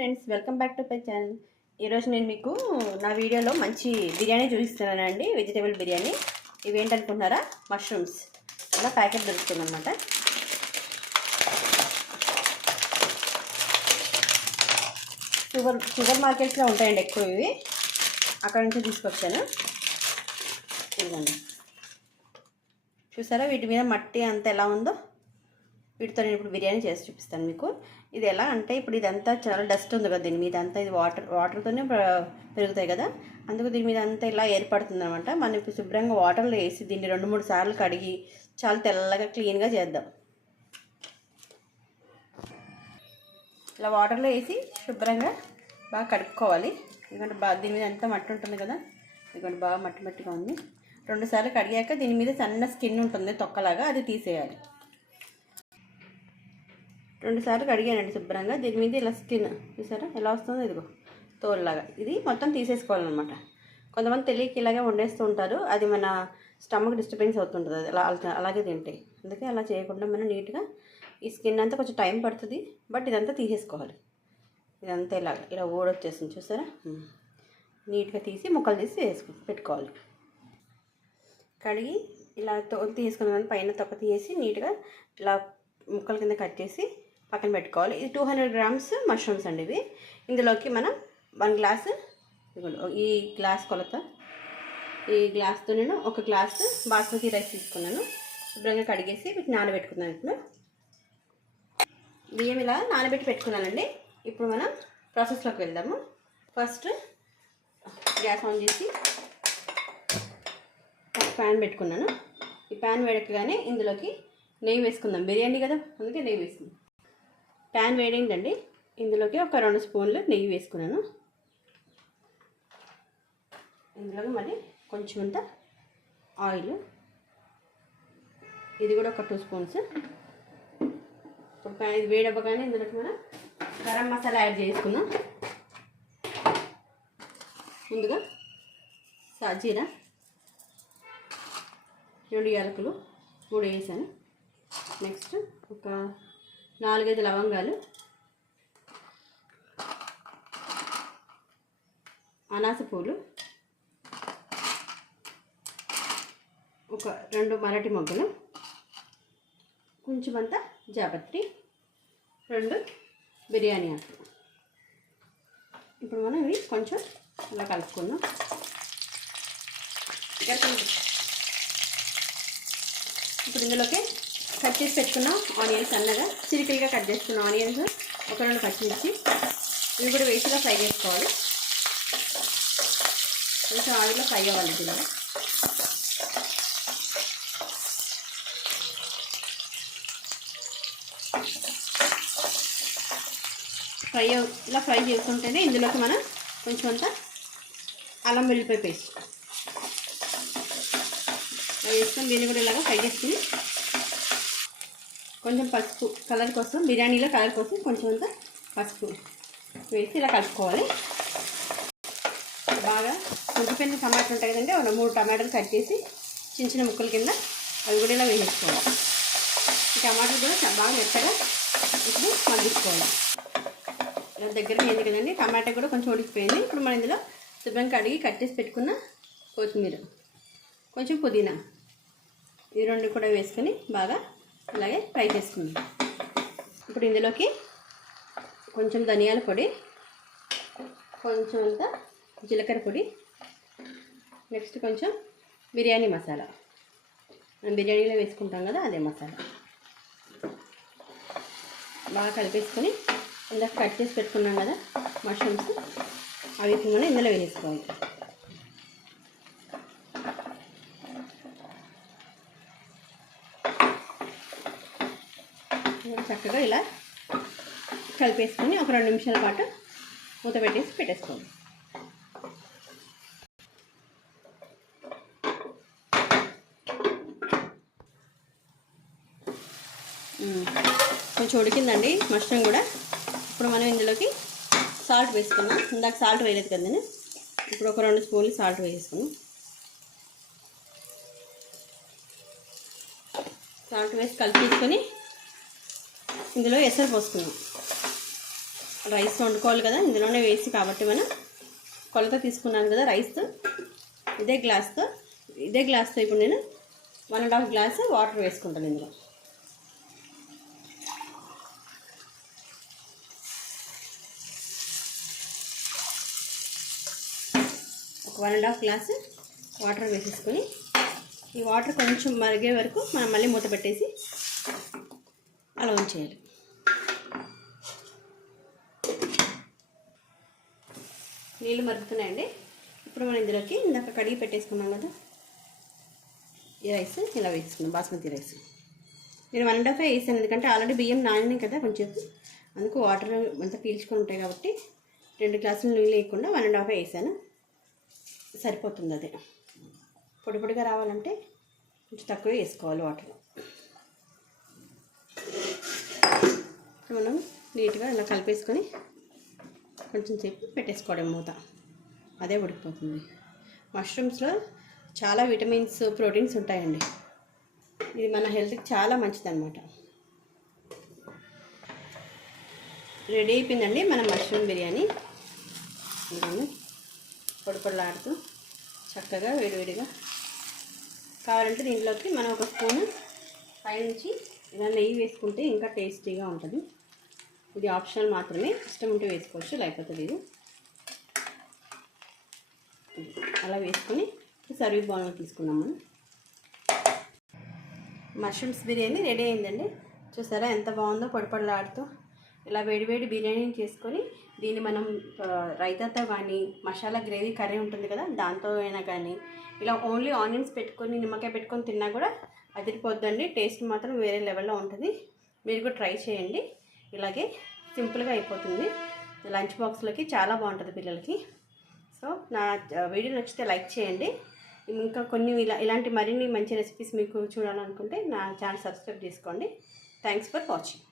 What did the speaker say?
Friends welcome back to my channel. ఈరోజు నేను మీకు నా వీడియోలో మంచి బిర్యానీ చూపిస్తున్నానండి వెజిటేబుల్ బిర్యానీ. ఇవి ఏంటనుకుంటున్నారా? మష్రూమ్స్ అలా ప్యాకెట్ దొరుకుతుంది అనమాట సూపర్ సూపర్ మార్కెట్స్లో ఉంటాయండి ఎక్కువ ఇవి. అక్కడ నుంచి తీసుకొచ్చాను. ఇదిగోండి. చూసారా వీటి మీద మట్టి అంత ఎలా ఉందో? వీటితో నేను ఇప్పుడు బిర్యానీ చేసి చూపిస్తాను మీకు. ఇది ఎలా అంటే ఇప్పుడు ఇదంతా చాలా డస్ట్ ఉంది కదా దీని మీద. అంతా ఇది వాటర్ వాటర్తోనే పెరుగుతాయి కదా. అందుకు దీని మీద అంతా ఇలా ఏర్పడుతుంది అనమాట మనం ఇప్పుడు శుభ్రంగా వాటర్లో వేసి దీన్ని రెండు మూడు సార్లు కడిగి చాలా తెల్లగా క్లీన్గా చేద్దాం. ఇలా వాటర్లో వేసి శుభ్రంగా బాగా కడుక్కోవాలి. ఎందుకంటే బాగా దీని మీద అంతా మట్టి ఉంటుంది కదా. ఎందుకంటే బాగా మట్టి మట్టిగా ఉంది. రెండు సార్లు కడిగాక దీని మీద సన్న స్కిన్ ఉంటుంది తొక్కలాగా అది తీసేయాలి. రెండు సార్లు కడిగానండి శుభ్రంగా. దీని మీద ఇలా స్కిన్ చూసారా? ఎలా వస్తుందో ఇదిగో తోలులాగా. ఇది మొత్తం తీసేసుకోవాలన్నమాట. కొంతమంది తెలియక ఇలాగే వండేస్తూ ఉంటారు. అది మన స్టమక్ డిస్టర్బెన్స్ అవుతుంటుంది. అది అలా అలాగే తింటే. అందుకే అలా చేయకుండా మనం నీట్గా ఈ స్కిన్ అంతా కొంచెం టైం పడుతుంది. బట్ ఇదంతా తీసేసుకోవాలి. ఇదంతా ఇలా ఇలా ఊడొచ్చేసింది చూసారా? నీట్గా తీసి ముక్కలు తీసి వేసుకో పెట్టుకోవాలి. కడిగి ఇలా తో తీసుకున్న పైన తొక్క తీసి నీట్గా ఇలా ముక్కల కింద కట్ చేసి పక్కన పెట్టుకోవాలి. ఇది టూ హండ్రెడ్ గ్రామ్స్ మష్రూమ్స్ అండి ఇవి. ఇందులోకి మనం వన్ గ్లాస్ ఈ గ్లాస్ కొలత. ఈ గ్లాస్తో నేను ఒక గ్లాస్ బాస్మతి రైస్ తీసుకున్నాను. శుభ్రంగా కడిగేసి వీటిని నానబెట్టుకున్నాను ఇప్పుడు. బియ్యం ఇలా నానబెట్టి పెట్టుకున్నానండి. ఇప్పుడు మనం ప్రాసెస్లోకి వెళ్దాము. ఫస్ట్ గ్యాస్ ఆన్ చేసి ప్యాన్ పెట్టుకున్నాను. ఈ ప్యాన్ వేడకగానే ఇందులోకి నెయ్యి వేసుకుందాం. బిర్యానీ కదా అందుకే నెయ్యి వేసుకుందాం. ప్యాన్ వేడైందండి. ఇందులోకి ఒక రెండు స్పూన్లు నెయ్యి వేసుకున్నాను. ఇందులోకి మరి కొంచెం అంత ఆయిల్. ఇది కూడా ఒక టూ స్పూన్స్. ఇప్పుడు ఇది వేడవ్వగానే ఇందులోకి మనం గరం మసాలా యాడ్ చేసుకుందాం. ముందుగా సాజీరా రెండు యాలకులు మూడు వేసాను. నెక్స్ట్ ఒక నాలుగైదు లవంగాలు. అనాస పూలు. ఒక రెండు మరటి మొగ్గలు. కొంచెం అంతా జాపత్రి. రెండు బిర్యానీ ఆకు. ఇప్పుడు మనం ఇవి కొంచెం ఇలా కలుపుకుందాం. ఇప్పుడు ఇందులోకి కట్ చేసి పెట్టుకున్న. ఆనియన్స్ అన్నగా చిరికలుగా కట్ చేసుకున్న ఆనియన్స్ ఒక రెండు పచ్చిమిర్చి ఇవి కూడా వేసిగా ఫ్రై చేసుకోవాలి. కొంచెం ఆయిల్లో ఫ్రై అవ్వాలి దీనిలో ఫ్రై ఇలా ఫ్రై చేసుకుంటేనే ఇందులోకి మనం కొంచెం అంత అల్లం వెల్లిపాయ పేస్ట్. వేసుకొని దీన్ని కూడా ఇలాగ ఫ్రై చేసుకుని కొంచెం పసుపు కలర్ కోసం బిర్యానీలో కలర్ కోసం కొంచెం అంత పసుపు వేసి ఇలా కలుపుకోవాలి. బాగా ఉడిపోయిన టమాటాలు ఉంటాయి కదండి ఒక మూడు టమాటాలు కట్ చేసి చిన్న చిన్న ముక్కల కింద అవి కూడా ఇలా వేసేసుకోవాలి ఈ టమాటాలు కూడా బాగా మెత్తగా ఇప్పుడు మగ్గించుకోవాలి ఇలా దగ్గర అయింది కదండి టమాటా కూడా కొంచెం ఉడికిపోయింది. ఇప్పుడు మనం ఇందులో శుభ్రంగా కడిగి కట్ చేసి పెట్టుకున్న కొత్తిమీర కొంచెం పుదీనా ఈ రెండు కూడా వేసుకొని బాగా అలాగే ఫ్రై చేసుకుందాం. ఇప్పుడు ఇందులోకి కొంచెం ధనియాల పొడి కొంచెం అంతా జీలకర్ర పొడి నెక్స్ట్ కొంచెం బిర్యానీ మసాలా. మనం బిర్యానీలో వేసుకుంటాం కదా అదే మసాలా. బాగా కలిపేసుకొని ఇందాక కట్ చేసి పెట్టుకున్నాం కదా మష్రూమ్స్ అవి ఇందులో వేసుకోవాలి. చక్కగా ఇలా కలిపేసుకొని ఒక రెండు నిమిషాల పాటు మూత పెట్టేసి పెట్టేసుకోండి కొంచెం ఉడికిందండి మష్రూమ్ కూడా. ఇప్పుడు మనం ఇందులోకి సాల్ట్ వేసుకున్నాం ఇందాక సాల్ట్ వేయలేదు కదా ఇప్పుడు ఒక రెండు స్పూన్లు సాల్ట్ వేసుకున్నాం సాల్ట్ వేసి కలిపేసుకొని ఇందులో ఎసరు పోసుకున్నాం రైస్ వండుకోవాలి కదా ఇందులోనే వేసి కాబట్టి మనం కొలత తీసుకున్నాను కదా రైస్ ఇదే గ్లాస్తో. ఇదే గ్లాస్తో ఇప్పుడు నేను one and half glass water వేసుకుంటాను ఇందులో. ఒక one and half glass water వేసేసుకొని ఈ వాటర్ కొంచెం మరిగే వరకు మనం మళ్ళీ మూత పెట్టేసి అలా ఉంచేయాలి. నీళ్ళు మరుగుతున్నాయండి. ఇప్పుడు మనం ఇందులోకి ఇందాక కడిగి పెట్టేసుకున్నాం కదా ఈ రైస్ ఇలా వేసుకున్నాం బాస్మతి రైస్. నేను వన్ అండ్ హాఫ్ వేసాను ఎందుకంటే ఆల్రెడీ బియ్యం నానినాయి కదా కొంచెం. అందుకు వాటర్ అంతా పీల్చుకొని ఉంటాయి కాబట్టి రెండు గ్లాసులు నీళ్ళు వేయకుండా వన్ అండ్ హాఫ్ వేసాను. సరిపోతుంది అది. పొడి పొడిగా రావాలంటే కొంచెం తక్కువ వేసుకోవాలి వాటర్. మనం నీట్గా ఇలా కలిపేసుకొని కొంచెం సేపు పెట్టేసుకోవడం మూత. అదే ఉడికిపోతుంది. మష్రూమ్స్లో చాలా విటమిన్స్ ప్రోటీన్స్ ఉంటాయండి. ఇది మన హెల్త్కి చాలా మంచిదన్నమాట. రెడీ అయిపోయిందండి మన మష్రూమ్ బిర్యానీ. పొడి పొడలాడుతూ చక్కగా వేడివేడిగా కావాలంటే దీంట్లోకి మనం ఒక స్పూను పైనుంచి ఇలా నెయ్యి వేసుకుంటే ఇంకా టేస్టీగా ఉంటుంది. ఇది ఆప్షనల్ మాత్రమే. ఇష్టం ఉంటే వేసుకోవచ్చు లేకపోతే లేదు. అలా వేసుకొని సర్వీస్ బౌల్లో తీసుకున్నాం మనం. మష్రూమ్స్ బిర్యానీ రెడీ అయిందండి. చూసారా ఎంత బాగుందో పొడిపొడలాడుతూ. ఇలా వేడివేడి బిర్యానీ చేసుకొని దీన్ని మనం రైతాతో కానీ మసాలా గ్రేవీ కర్రీ ఉంటుంది కదా దాంతో అయినా కానీ ఇలా ఓన్లీ ఆనియన్స్ పెట్టుకొని నిమ్మకాయ పెట్టుకొని తిన్నా కూడా అదిరిపోద్దండి. టేస్ట్ మాత్రం వేరే లెవెల్లో ఉంటుంది. మీరు కూడా ట్రై చేయండి. ఇలాగే సింపుల్గా అయిపోతుంది. లంచ్ బాక్స్లోకి చాలా బాగుంటుంది పిల్లలకి. సో నా వీడియో నచ్చితే లైక్ చేయండి. ఇంకా కొన్ని ఇలా ఇలాంటి మరిన్ని మంచి రెసిపీస్ మీకు చూడాలనుకుంటే నా ఛానల్ సబ్స్క్రైబ్ చేసుకోండి. Thanks for watching